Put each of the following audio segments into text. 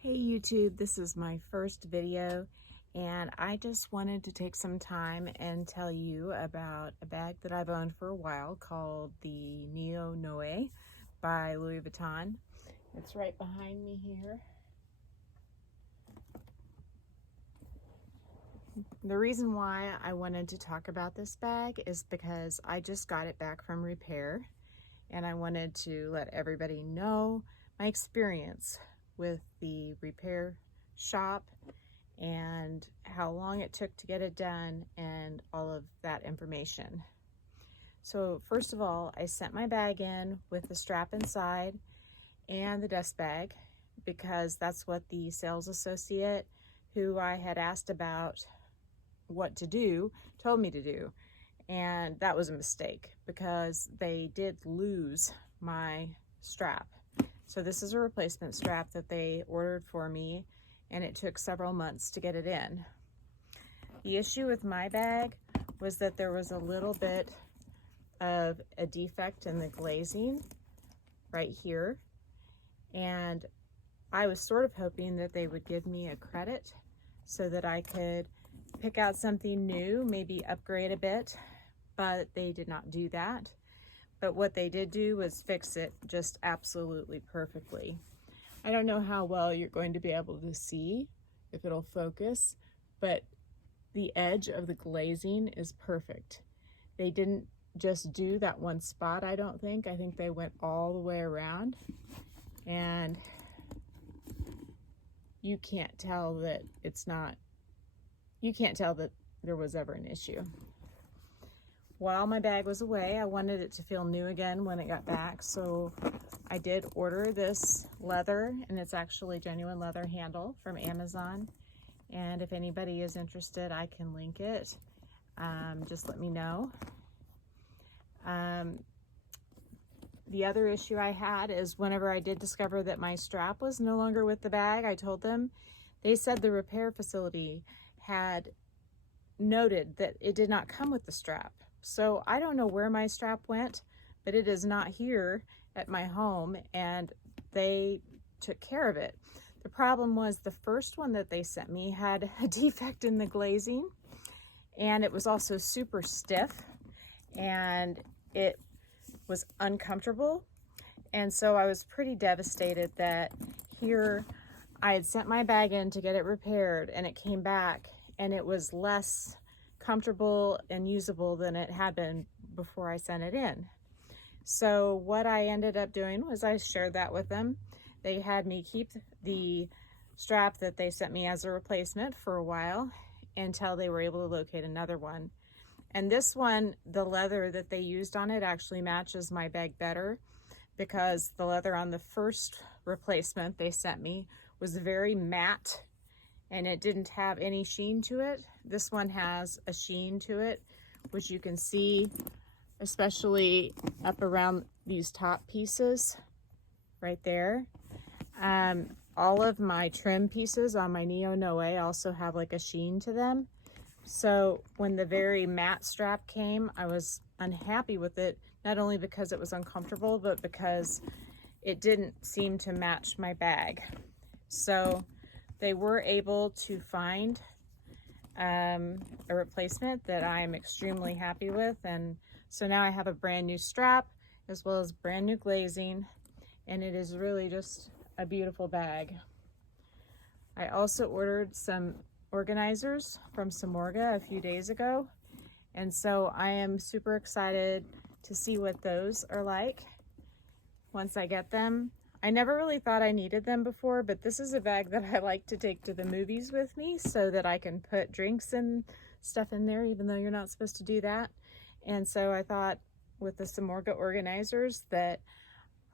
Hey YouTube, this is my first video and I just wanted to take some time and tell you about a bag that I've owned for a while called the Neo Noe by Louis Vuitton. It's right behind me here. The reason why I wanted to talk about this bag is because I just got it back from repair and I wanted to let everybody know my experience with the repair shop and how long it took to get it done and all of that information. So first of all, I sent my bag in with the strap inside and the dust bag because that's what the sales associate who I had asked about what to do told me to do. And that was a mistake because they did lose my strap. So this is a replacement strap that they ordered for me and it took several months to get it in. The issue with my bag was that there was a little bit of a defect in the glazing right here. And I was sort of hoping that they would give me a credit so that I could pick out something new, maybe upgrade a bit, but they did not do that. But what they did do was fix it just absolutely perfectly. I don't know how well you're going to be able to see, if it'll focus, but the edge of the glazing is perfect. They didn't just do that one spot, I don't think. I think they went all the way around. And you can't tell that there was ever an issue. While my bag was away, I wanted it to feel new again when it got back, so I did order this leather, and it's actually genuine leather handle from Amazon. And if anybody is interested, I can link it. Just let me know. The other issue I had is whenever I did discover that my strap was no longer with the bag, I told them, they said the repair facility had noted that it did not come with the strap. So I don't know where my strap went, but it is not here at my home and they took care of it. The problem was the first one that they sent me had a defect in the glazing and it was also super stiff and it was uncomfortable. And so I was pretty devastated that here I had sent my bag in to get it repaired and it came back and it was less comfortable and usable than it had been before I sent it in. So what I ended up doing was I shared that with them. They had me keep the strap that they sent me as a replacement for a while until they were able to locate another one. And this one, the leather that they used on it actually matches my bag better because the leather on the first replacement they sent me was very matte and it didn't have any sheen to it. This one has a sheen to it, which you can see, especially up around these top pieces right there. All of my trim pieces on my Neo Noe also have like a sheen to them. So when the very matte strap came, I was unhappy with it, not only because it was uncomfortable, but because it didn't seem to match my bag. So they were able to find a replacement that I'm extremely happy with. And so now I have a brand new strap as well as brand new glazing, and it is really just a beautiful bag. I also ordered some organizers from Samorga a few days ago. And so I am super excited to see what those are like once I get them. I never really thought I needed them before, but this is a bag that I like to take to the movies with me so that I can put drinks and stuff in there, even though you're not supposed to do that. And so I thought with the Samorga organizers that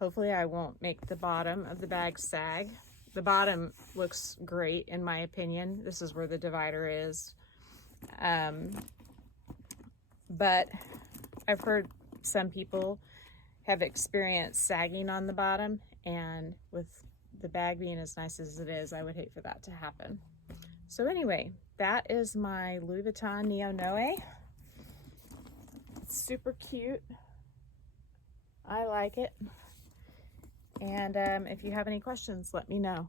hopefully I won't make the bottom of the bag sag. The bottom looks great in my opinion. This is where the divider is. But I've heard some people have experienced sagging on the bottom, and with the bag being as nice as it is, I would hate for that to happen. So anyway, that is my Louis Vuitton Neo Noe. It's super cute. I like it. And if you have any questions, let me know.